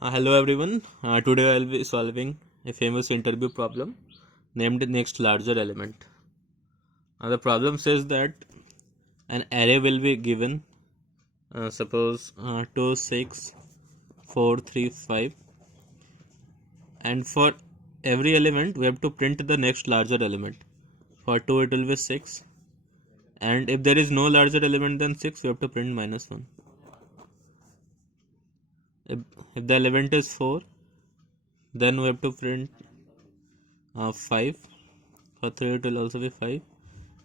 Hello everyone. Today I will be solving a famous interview problem named next larger element. The problem says that an array will be given, suppose 2, 6, 4, 3, 5, and for every element we have to print the next larger element. For 2 it will be 6, and if there is no larger element than 6 we have to print -1. If, if the element is 4, then we have to print 5. For 3 it will also be 5,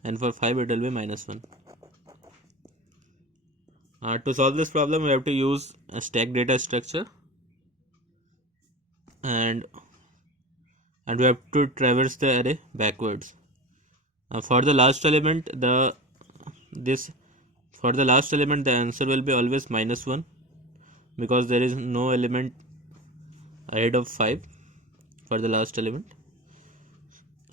and for 5 it will be -1. To solve this problem we have to use a stack data structure, and we have to traverse the array backwards. For the last element the answer will be always -1 because there is no element ahead of 5 for the last element.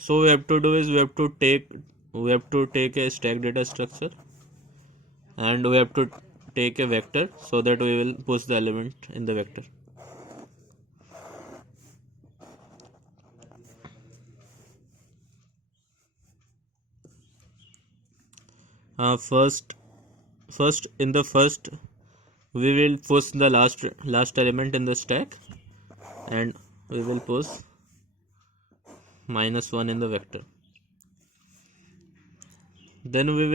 So we have to do is we have to take a stack data structure, and we have to take a vector so that we will push the element in the vector. First we will push the last element in the stack, and we will push -1 in the vector. Then we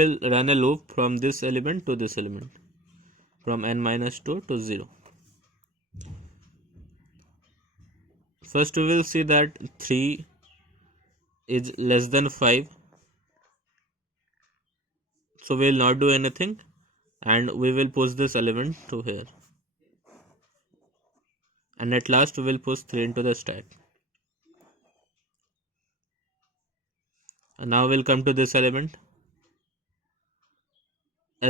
will run a loop from this element to this element, from n-2 to 0. First we will see that 3 is less than 5, so we will not do anything, and we will push this element to here, and at last we will push 3 into the stack. And now we'll come to this element.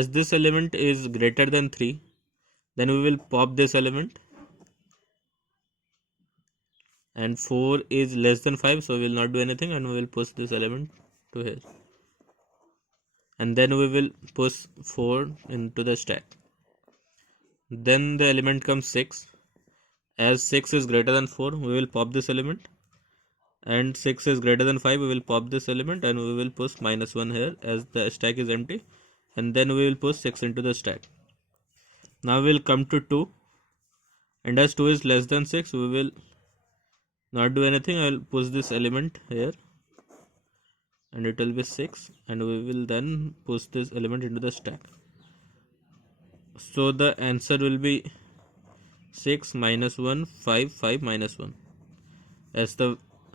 As this element is greater than 3, then we will pop this element, and 4 is less than 5, so we will not do anything, and we will push this element to here, and then we will push 4 into the stack. Then the element comes 6. As 6 is greater than 4, we will pop this element, and 6 is greater than 5, we will pop this element, and we will push -1 here as the stack is empty, and then we will push 6 into the stack. Now we will come to 2, and as 2 is less than 6, we will not do anything. I will push this element here, and it will be 6, and we will then push this element into the stack. So the answer will be 6 -1 5 5 -1.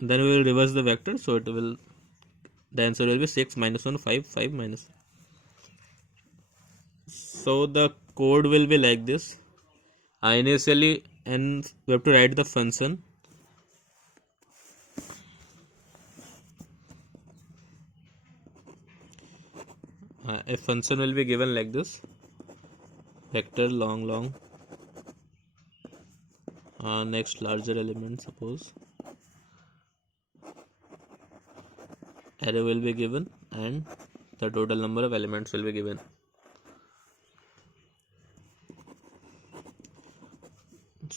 Then we will reverse the vector, so the answer will be 6 -1 5 5 -1. So the code will be like this. Initially, and we have to write the function. A function will be given like this: vector long next larger element. Suppose array will be given, and the total number of elements will be given.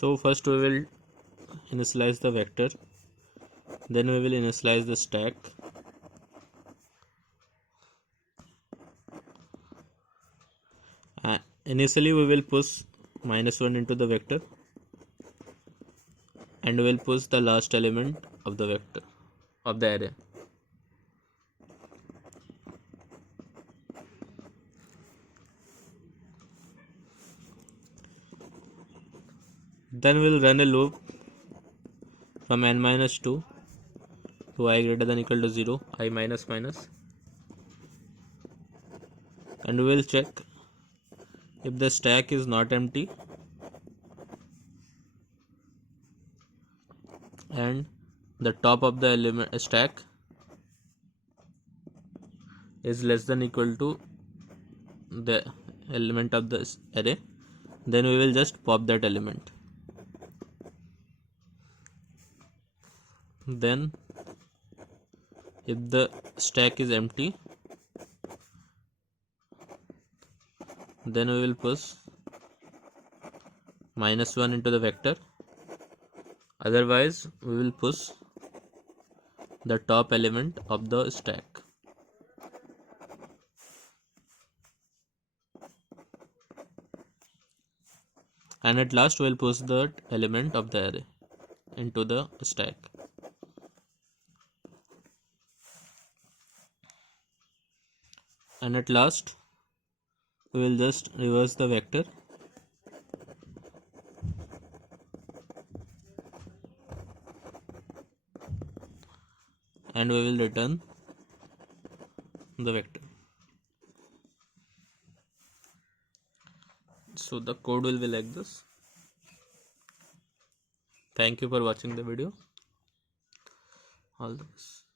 So first we will initialize the vector, then we will initialize the stack, initially we will push -1 into the vector, and we will push the last element of the vector of the array. Then we will run a loop from n-2 to I greater than equal to 0, I minus, and we will check if the stack is not empty and the top of the element stack is less than equal to the element of this array, then we will just pop that element. Then if the stack is empty, then we will push -1 into the vector. Otherwise, we will push the top element of the stack. And at last, we will push that element of the array into the stack. And at last, we will just reverse the vector and we will return the vector. So the code will be like this. Thank you for watching the video. All the best.